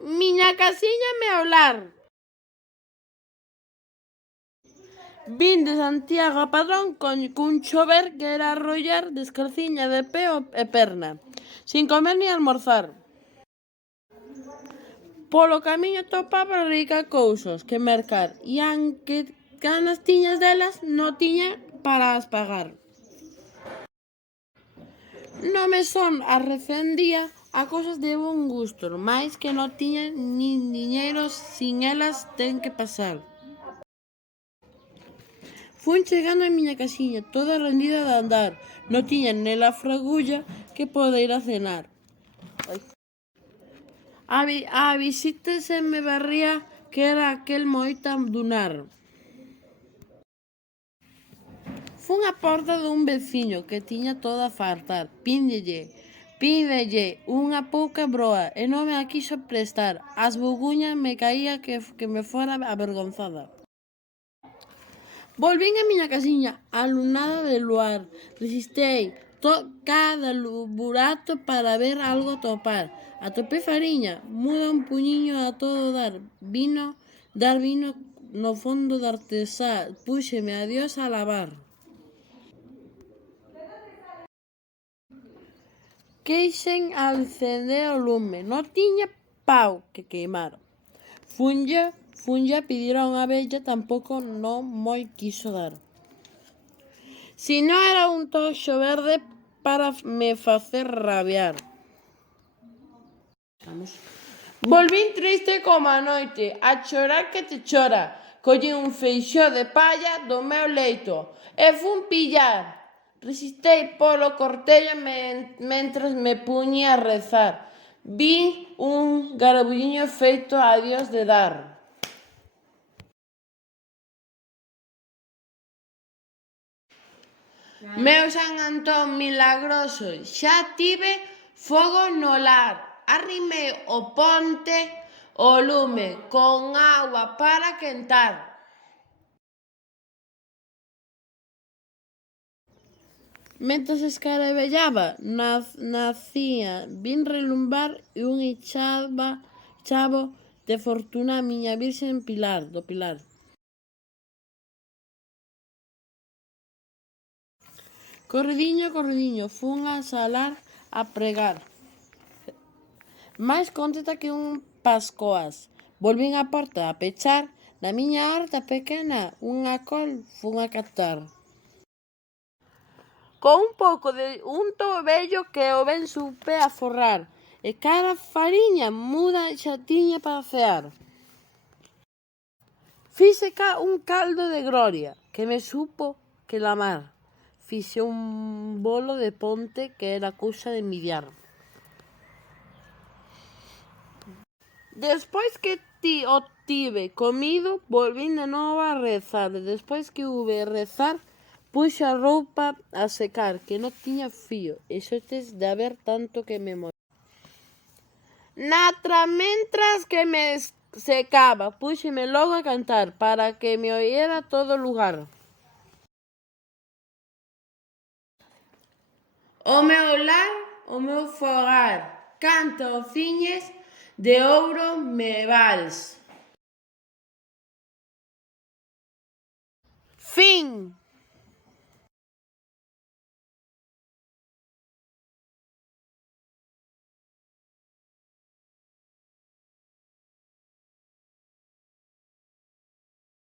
Miña casiña me hablar. Vin de Santiago a Padrón cun chover que era arrollar descalciña de pé e perna, sin comer ni almorzar. Polo camiño topaba rica cousas que mercar e anque ganas tiñas delas non tiña para as pagar. Non me son arrefendía a cousas de bon gusto, mais que non tiña nin diñeiro sin elas ten que pasar. Fun chegando á miña casiña, toda rendida de andar, non tiña nela fragulla que poder a cenar. A visita se me barría que era aquel moita dunar. Fun á porta dun veciño que tiña todo a fartar. Pídelle unha pouca broa e non me a quixo prestar. As buguñas me caía que me fora avergonzada. Volvín á miña casiña, alumnada de luar. Resistei cada burato para ver algo topar. Atopé fariña, muda un puñiño a todo dar vino no fondo da artesá. Púxeme a Dios a lavar. Queixen a encender o lume, non tiña pau que queimar. Funlle a pedir a unha vella, tampouco non moi quiso dar. Si non era un toxo verde para me facer rabiar. Volvín triste como a noite, a chorar que te chora. Collín un feixó de palla do meu leito e fun pillar. Resistei polo cortello mentras me puña a rezar. Vi un garabulliño feito a Dios de dar. Meu San Antón milagroso, xa tive fogo no lar. Arrimei o ponte o lume con agua para quentar. Mentras escarabellaba nacía, vin relumbar e un chavo de fortuna a miña Virxen do Pilar. Corridiño, fun a salar a pregar. Máis contenta que un pascoas. Volvín a porta a pechar, na miña horta pequena unha col fun a captar. Con un pouco de unto vello que o ben supe a forrar, e cara fariña muda xa tiña para cear. Fixe un caldo de gloria, que me supo que la mar. Fixe un bolo de ponte que era cousa de envidiar. Despois que o tive comido, volvín de novo a rezar. Despois que hube rezar, puxo a roupa a secar, que non tiña fío, e xotes de haber tanto que me moía. Mentras que me secaba, puxeme logo a cantar, para que me oíra todo o lugar. O meu lar, o meu fogar, canta ociñes de ouro me vals. Fin.